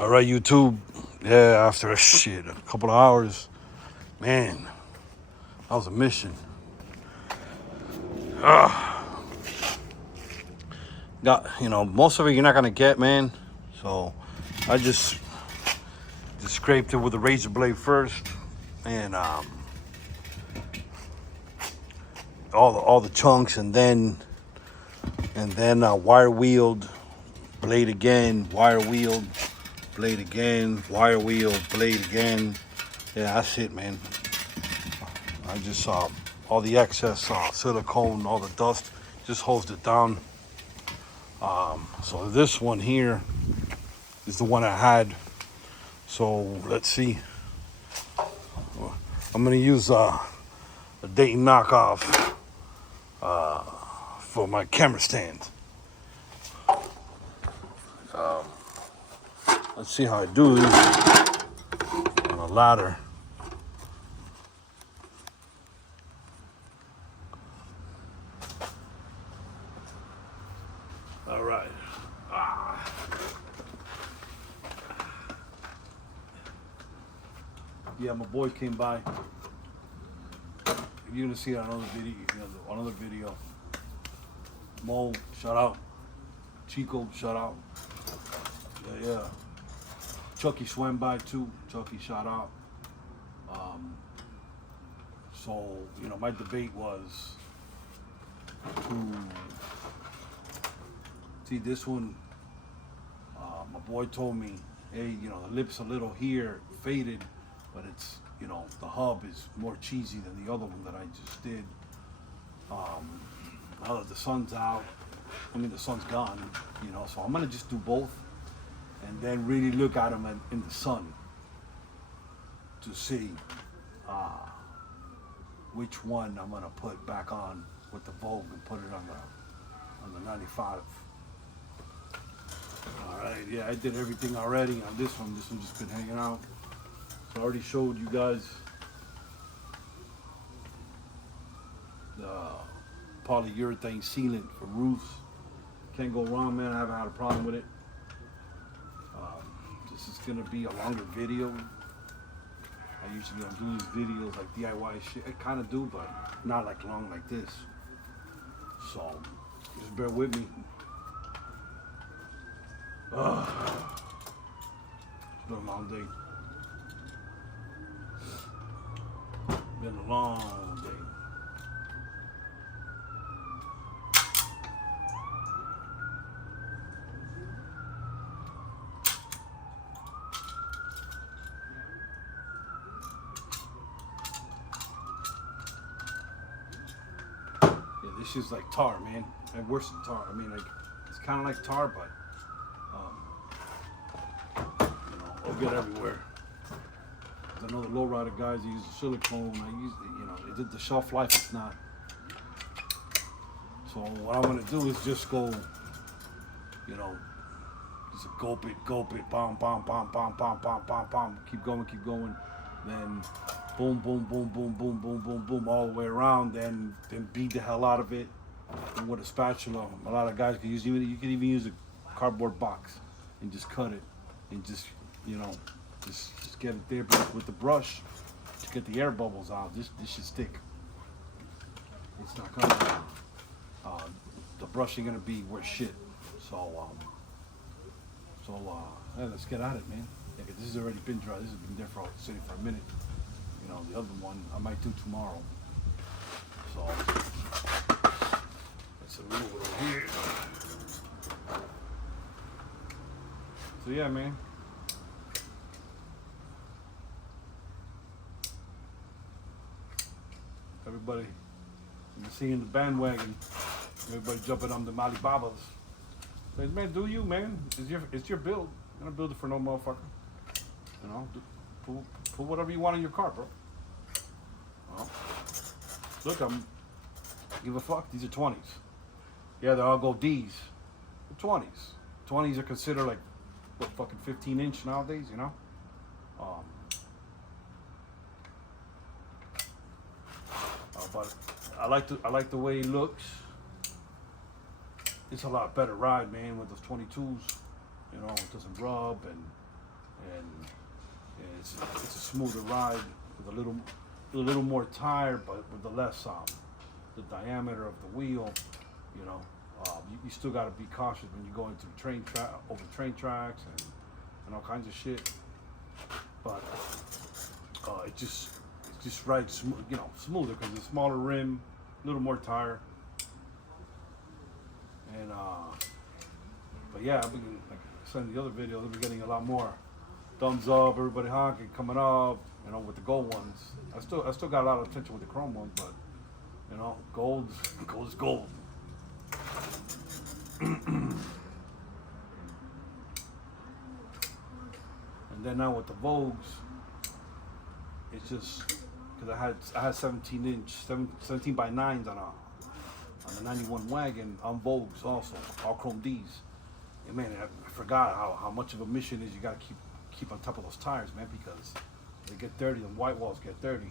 All right, YouTube. Yeah, after a couple of hours, man, that was a mission. Got most of it you're not gonna get, man. So I just scraped it with a razor blade first, and all the chunks, and then wire wheeled, blade again, wire wheeled, blade again, wire wheeled, blade again. Yeah, that's it, man. I just saw all the excess silicone, all the dust, just hosed it down. So this one here is the one I had. So let's see. I'm gonna use a Dayton knockoff for my camera stand. Let's see how I do this on a ladder. All right. Yeah, my boy came by. You're gonna see another video. Mo, shout out. Chico, shout out. Yeah. Chucky swam by too. Chucky, shout out. So my debate was to see this one. My boy told me, hey, the lip's a little here faded, but it's the hub is more cheesy than the other one that I just did. Now that the sun's out, the sun's gone, so I'm gonna just do both, and then really look at them in the sun to see which one I'm gonna put back on with the Vogue and put it on the 95. All right, yeah, I did everything already on this one. This one just been hanging out. So I already showed you guys the polyurethane sealant for roofs. Can't go wrong, man. I haven't had a problem with it. This is gonna be a longer video. I usually don't do these videos like DIY shit. I kind of do, but not like long like this. So just bear with me. It's been a long day. Been a long day. Yeah, this is like tar, man. And worse than tar. It's kind of like tar, but it'll get everywhere. I know the lowrider guys use the silicone. I use the shelf life is not. So what I'm gonna do is just go, just gulp it, bam, bam, bam, bam, bam, bam, bam, bam. Keep going. Then boom, boom, boom, boom, boom, boom, boom, boom, all the way around. Then beat the hell out of it. And with a spatula, a lot of guys can use. You can even use a cardboard box and just cut it, and just just get it there. But with the brush, to get the air bubbles out, this should stick. It's not gonna. The brush ain't gonna be worth shit. So yeah, let's get at it, man. Yeah, this has already been dry. This has been there sitting for a minute. The other one I might do tomorrow. So let's move it over here. So yeah, man. Everybody, I'm seeing the bandwagon. Everybody jumping on the Alibabas. Like, man, do you, man? It's your build. You're gonna build it for no motherfucker. Put whatever you want in your car, bro. Well, look, give a fuck. These are 20s. Yeah, they all go D's. They're 20s. 20s are considered like what, fucking 15-inch nowadays, But I like the way it looks. It's a lot better ride, man, with those 22s. It doesn't rub, and and it's a smoother ride with a little more tire, but with the less the diameter of the wheel. You know, you still got to be cautious when you're going through over train tracks and all kinds of shit. But it just rides smoother because it's smaller rim, a little more tire, and but yeah, like I said in the other video, they'll be getting a lot more thumbs up, everybody honking, coming up, you know, with the gold ones. I still got a lot of attention with the chrome ones, but you know, gold is gold. And then now with the Vogues, it's just because I had 17 by 9s on the 91 wagon on Vogues also, all chrome D's. And man, I forgot how much of a mission is you got to keep on top of those tires, man, because they get dirty. The white walls get dirty,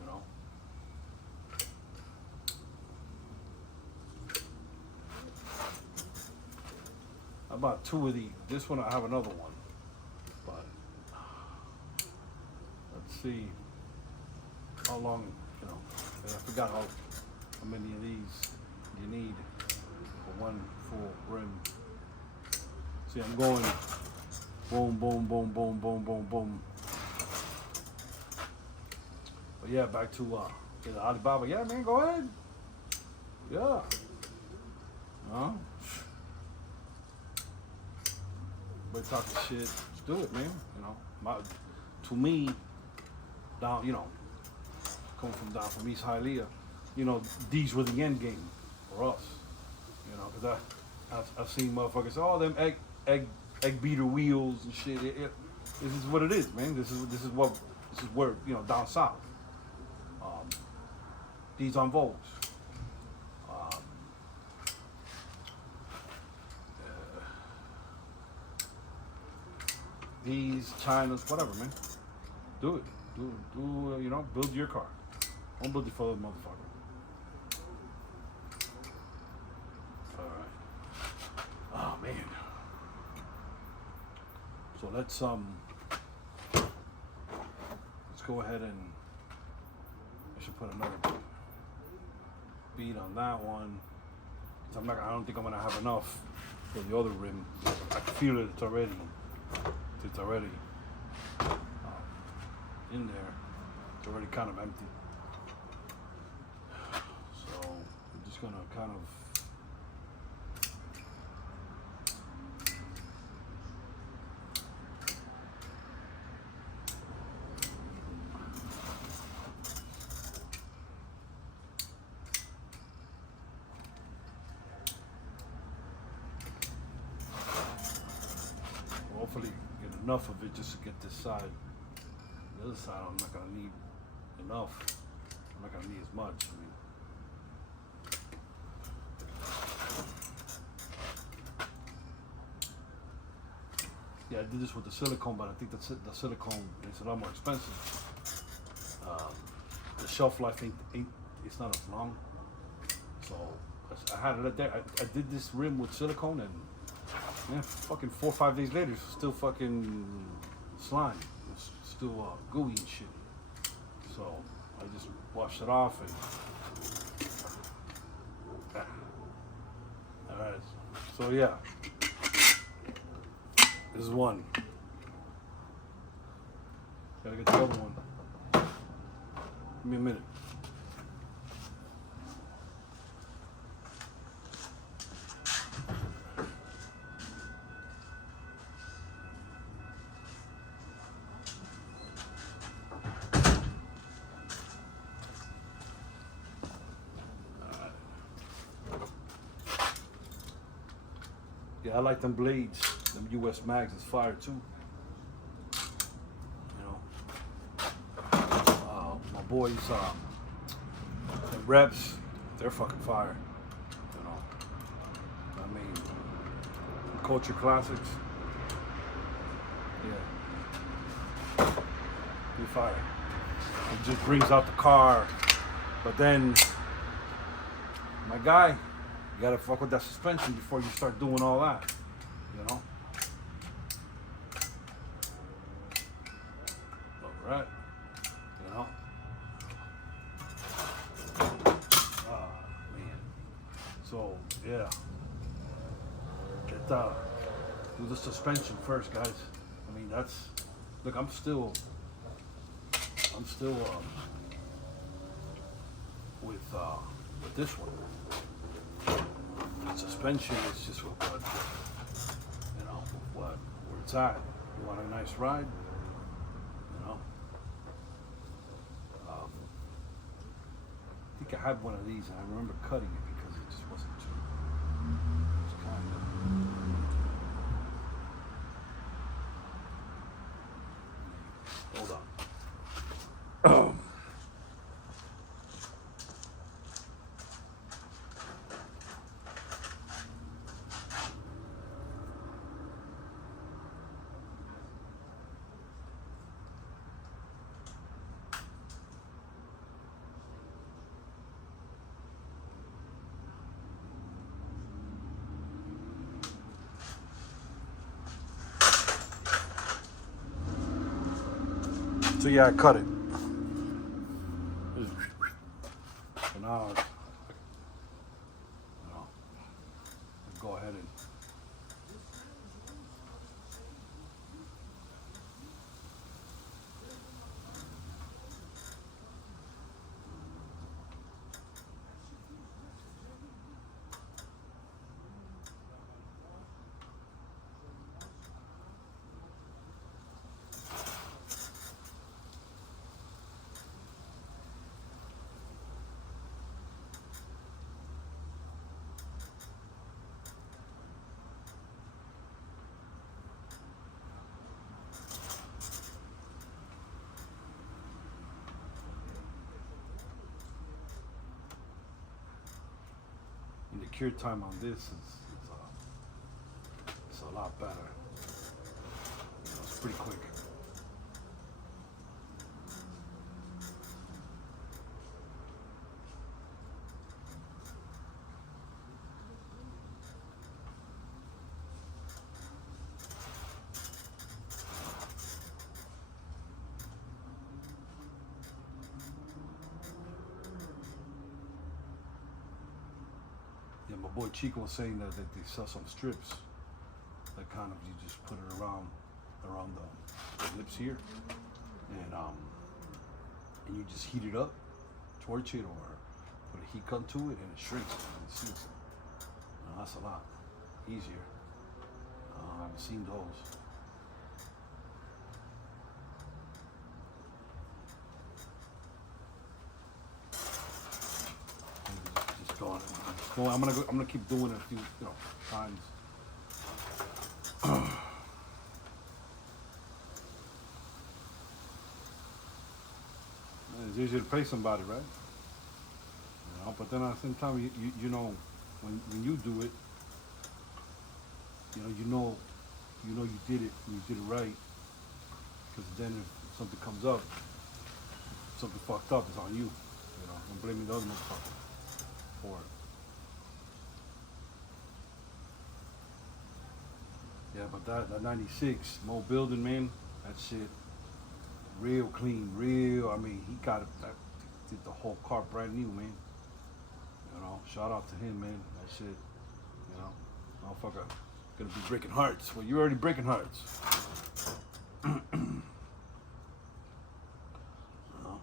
you know. I bought 2 of these. This one I have another one, but let's see how long, you know. I forgot how many of these you need for one full rim. See, I'm going boom, boom, boom, boom, boom, boom, boom. But yeah, back to Alibaba. Yeah, man, go ahead. Yeah. Huh? But talking shit, let's do it, man. You know, to me, down, you know, coming from East Hialeah, you know, these were the end game for us. You know, because I've seen motherfuckers say, oh, them egg beater wheels and shit. This is what it is, man. This is where, you know, down south. These on Vogues. These Chinas, whatever, man. Do it. Do you know, build your car. Don't build it for the motherfucker. Alright. Oh man. So let's go ahead and I should put another bead on that one. I don't think I'm gonna have enough for the other rim. I can feel it, it's already in there. It's already kind of empty. So I'm just gonna kind of hopefully get enough of it just to get this side. The other side I'm not gonna need enough. I'm not gonna need as much. I mean, yeah, I did this with the silicone, but I think the silicone is a lot more expensive. The shelf life it's not as long. So I had it there. I did this rim with silicone, and man, fucking 4 or 5 days later, it's still fucking slime. It's still gooey and shit. So I just washed it off and. All right. So yeah, this is one. Gotta get the other one. Give me a minute. Yeah, I like them blades. Them US mags is fire too. You know, my boys, the reps, they're fucking fire. You know, I mean, Culture Classics. Yeah, be fire. It just brings out the car, but then, my guy. You gotta fuck with that suspension before you start doing all that, you know? right? You know? Man. So, yeah. Get do the suspension first, guys. I mean, that's, look, I'm still with this one. The suspension is just what, you know, where it's at. You want a nice ride, you know. I think I had one of these, and I remember cutting it because it just wasn't too. It's kind of. Hold on. So yeah, I cut it. So now, you know, let's go ahead and. And the cure time on this is it's a lot better. You know, it's pretty quick. Yeah, my boy Chico was saying that they sell some strips that kind of you just put it around the lips here, and you just heat it up, torch it, or put a heat gun to it, and it shrinks it and it seals it. That's a lot easier. I haven't seen those. Just going. I'm gonna keep doing it a few times. It's easier to pay somebody, right? You know, but then at the same time, you know, when you do it, you know you did it, you did it right. Because then if something comes up, something fucked up, it's on you. You know, I'm blaming the other motherfucker for it. Yeah, but that 96 Mo building, man, that shit real clean, real. I mean, he got it. Did the whole car brand new, man. You know, shout out to him, man. That shit, you know, motherfucker, gonna be breaking hearts. Well, you're already breaking hearts. You know?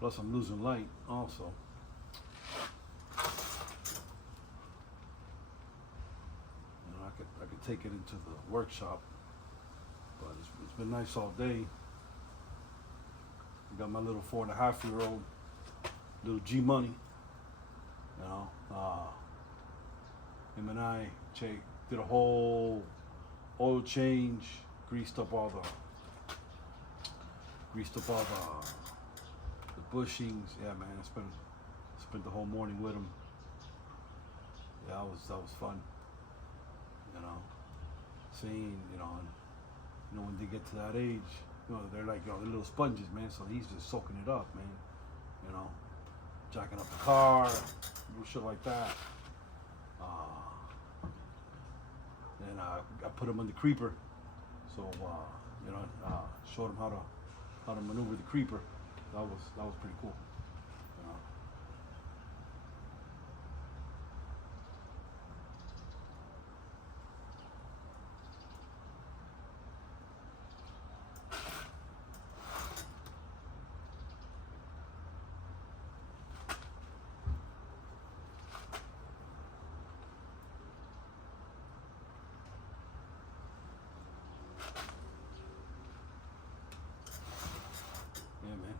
Plus, I'm losing light also. I could take it into the workshop, but it's been nice all day. I got my little 4.5-year-old, little G Money. You know, him and I did a whole oil change, greased up all the bushings. Yeah, man, I spent the whole morning with him. Yeah, that was fun. You know, seeing, and when they get to that age, they're like, they're little sponges, man. So he's just soaking it up, man. you know, jacking up the car, little shit like that. And I put him on the creeper, so you know, showed him how to maneuver the creeper. That was pretty cool. You know. Yeah, man.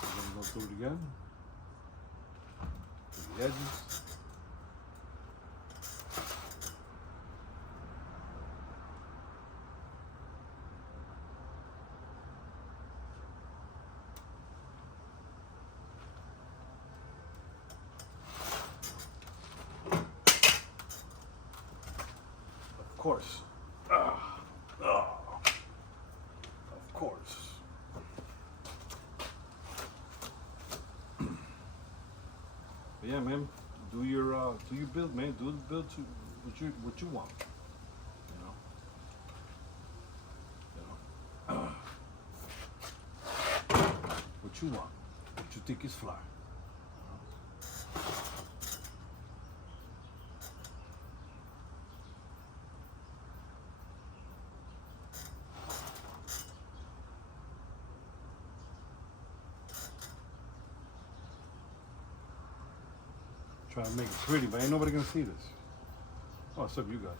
We're gonna go through it again. To the edges. Of course. Of course. But yeah, man, do your build, man. Do the build to what you want. You know. What you want. What you think is fly. Try to make it pretty, but ain't nobody gonna see this. Oh, except you guys.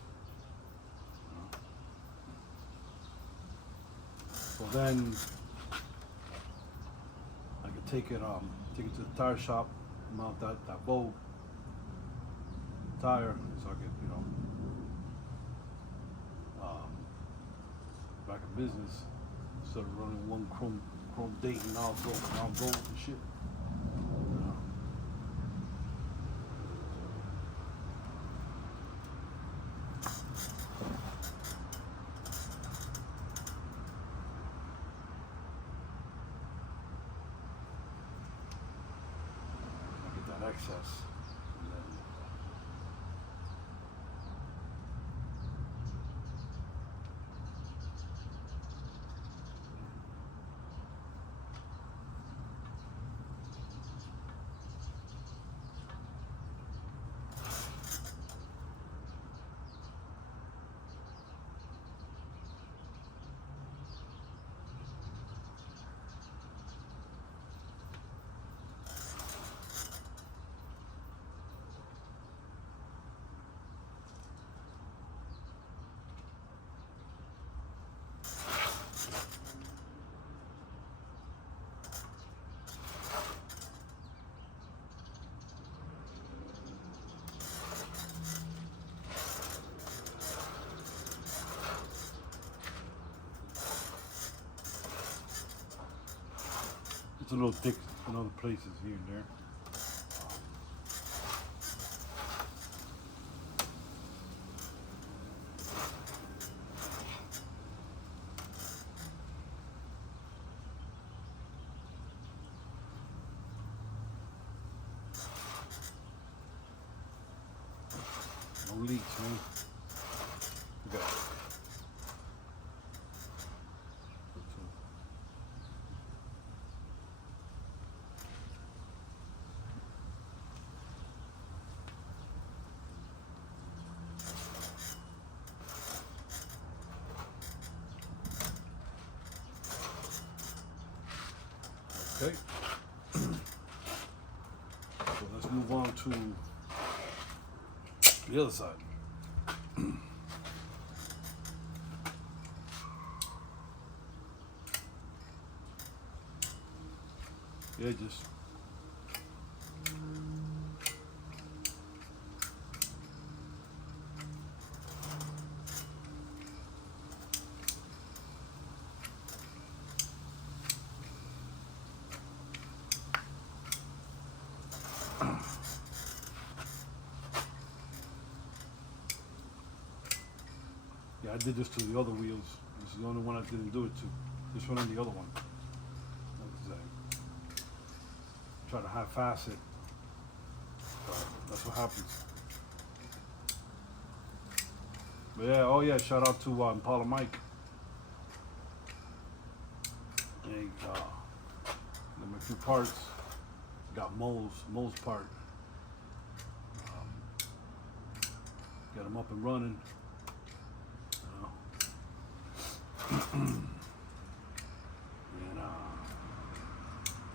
So then I could take it to the tire shop, mount that bow tire, so I could, you know, back in business instead of running one chrome Dayton now gold and shit. Access. And then it's a little thick in other places here and there. No leaks, man. Okay. Okay. So let's move on to the other side. Yeah, just yeah, I did this to the other wheels. This is the only one I didn't do it to. This one and the other one. That was try to half-ass it. But that's what happens. But yeah, oh yeah, shout out to Impala Mike. And them a few parts. Got Mo's part. Get them up and running. And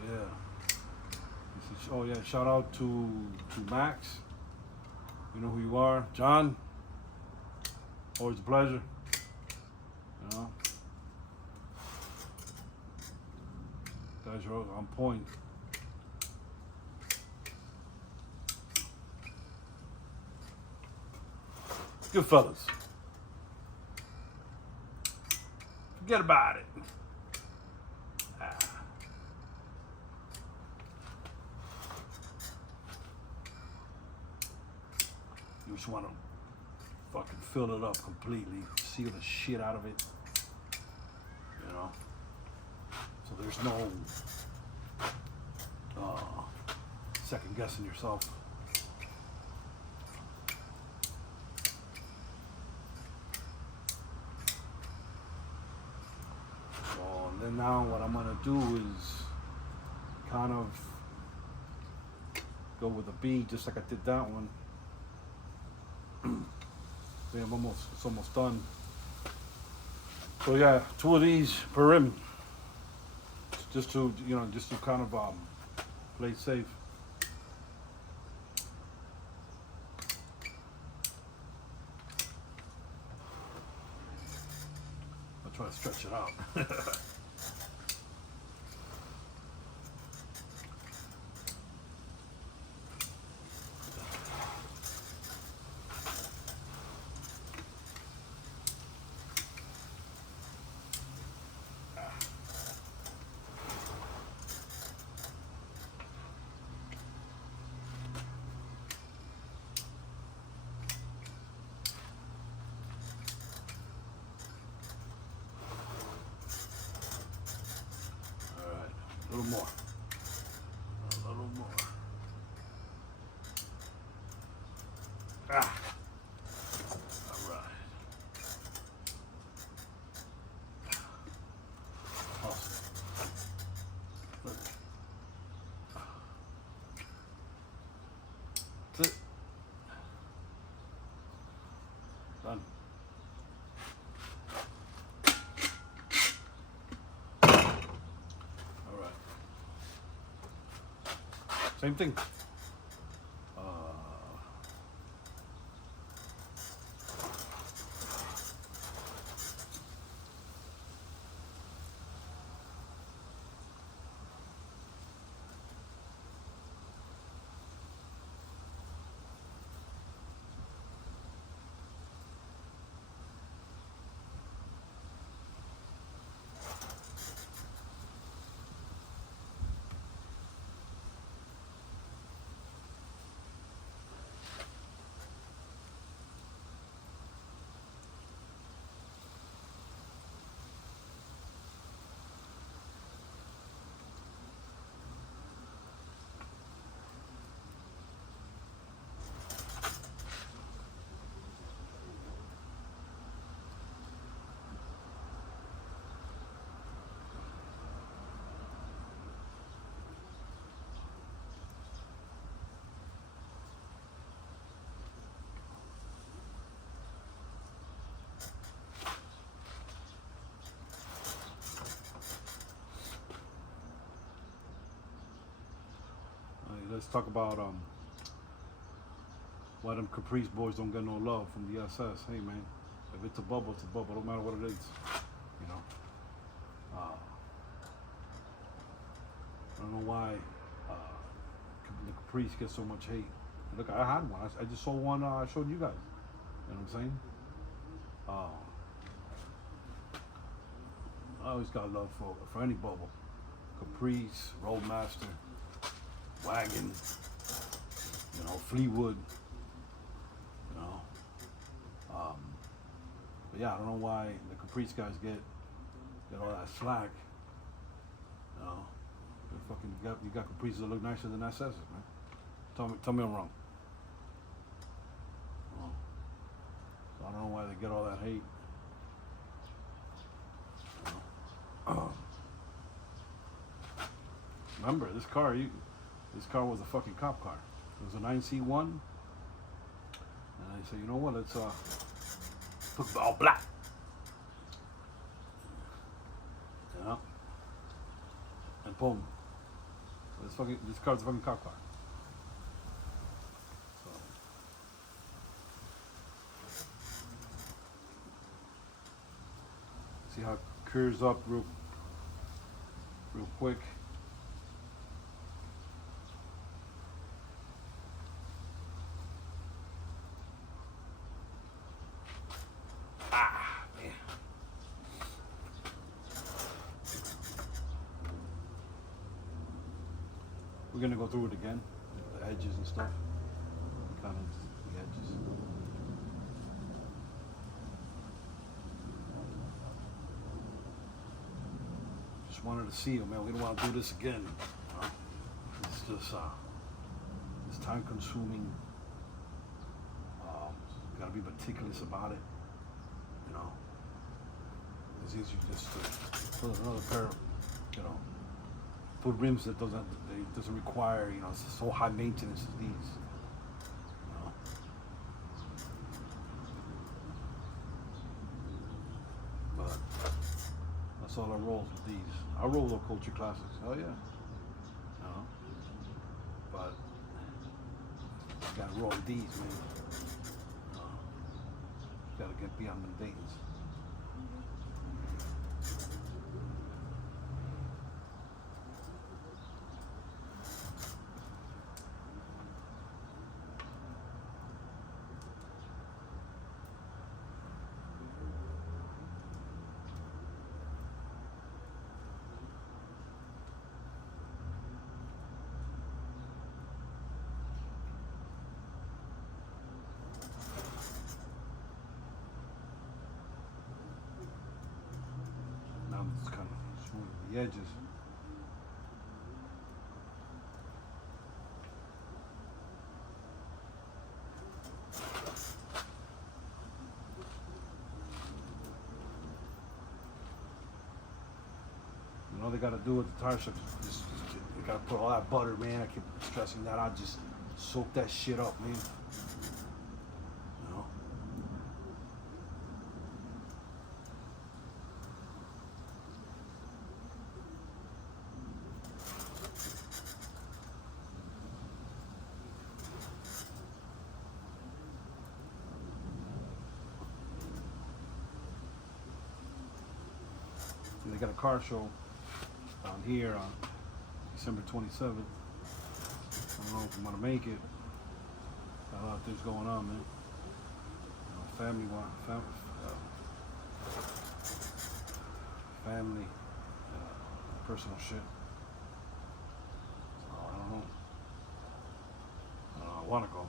yeah. Oh yeah, shout out to Max. You know who you are, John. Always a pleasure. You know, guys are on point. Good fellas. Forget about it. You just want to fucking fill it up completely, seal the shit out of it, you know. So there's no second guessing yourself. So and then now what I'm gonna do is kind of go with a B, just like I did that one. It's almost done. So yeah, 2 of these per rim, just to kind of play safe. I'll try to stretch it out. A little more. A little more. Ah. All right. Awesome. That's it. Done. Same thing. Let's talk about why them Caprice boys don't get no love from the SS. Hey man, if it's a bubble, it's a bubble. Don't matter what it is, you know. I don't know why the Caprice get so much hate. Look, I had one. I just saw one. I showed you guys. You know what I'm saying? I always got love for any bubble. Caprice, Roadmaster, Wagon, you know, Fleetwood, you know. But yeah, I don't know why the Caprice guys get all that slack. You know, you got Caprices that look nicer than SS's, man. Tell me I'm wrong. Oh. So I don't know why they get all that hate. Remember, this car was a fucking cop car. It was a 9C1, and I said, you know what? Let's put it all black. Yeah. And boom. This car's a fucking cop car. So. See how it curves up real quick. We're gonna go through it again, the edges and stuff. Kind of the edges. Just wanted to see it, man. We don't want to do this again. It's just it's time consuming. Gotta be meticulous about it. You know, it's easy just to put another pair of, you know. Put rims that doesn't require, you know, it's so high maintenance as these. You know? But that's all I rolls with these. I roll the Culture Classics, hell yeah. You know? But you gotta roll these, man. You know? Gotta get beyond the Daytons. It's kind of smooth the edges. You know they gotta do with the tire shop. They gotta put all that butter, man. I keep stressing that. I just soak that shit up, man. You know. They got a car show down here on December 27th. I don't know if I'm gonna make it. Got a lot of things going on, man. Family, personal shit. So I don't know. I wanna go.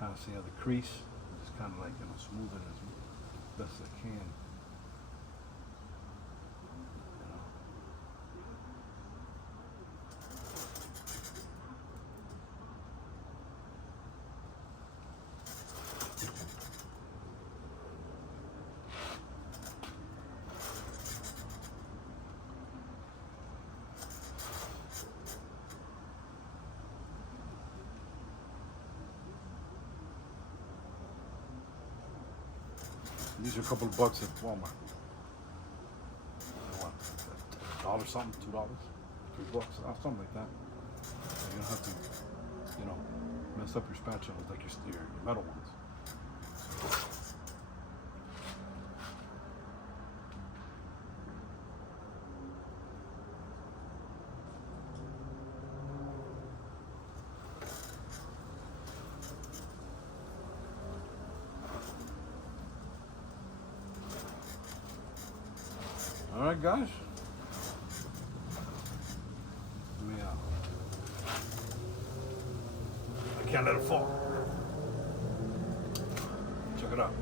Kind of see how the crease, just kind of like, you know, smooth it as best as I can. You know. These are a couple of bucks at Walmart. What? $1 something, $2, $3, something like that. So you don't have to, you know, mess up your spatulas like your metal ones. All right, guys. Let me I can't let it fall. Check it out.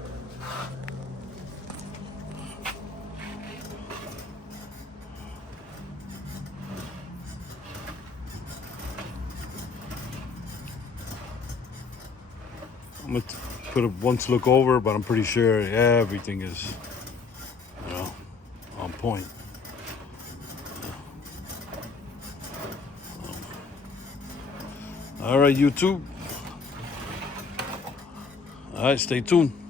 I'm gonna put it once look over, but I'm pretty sure everything is, you know, on point. All right, YouTube. All right, stay tuned.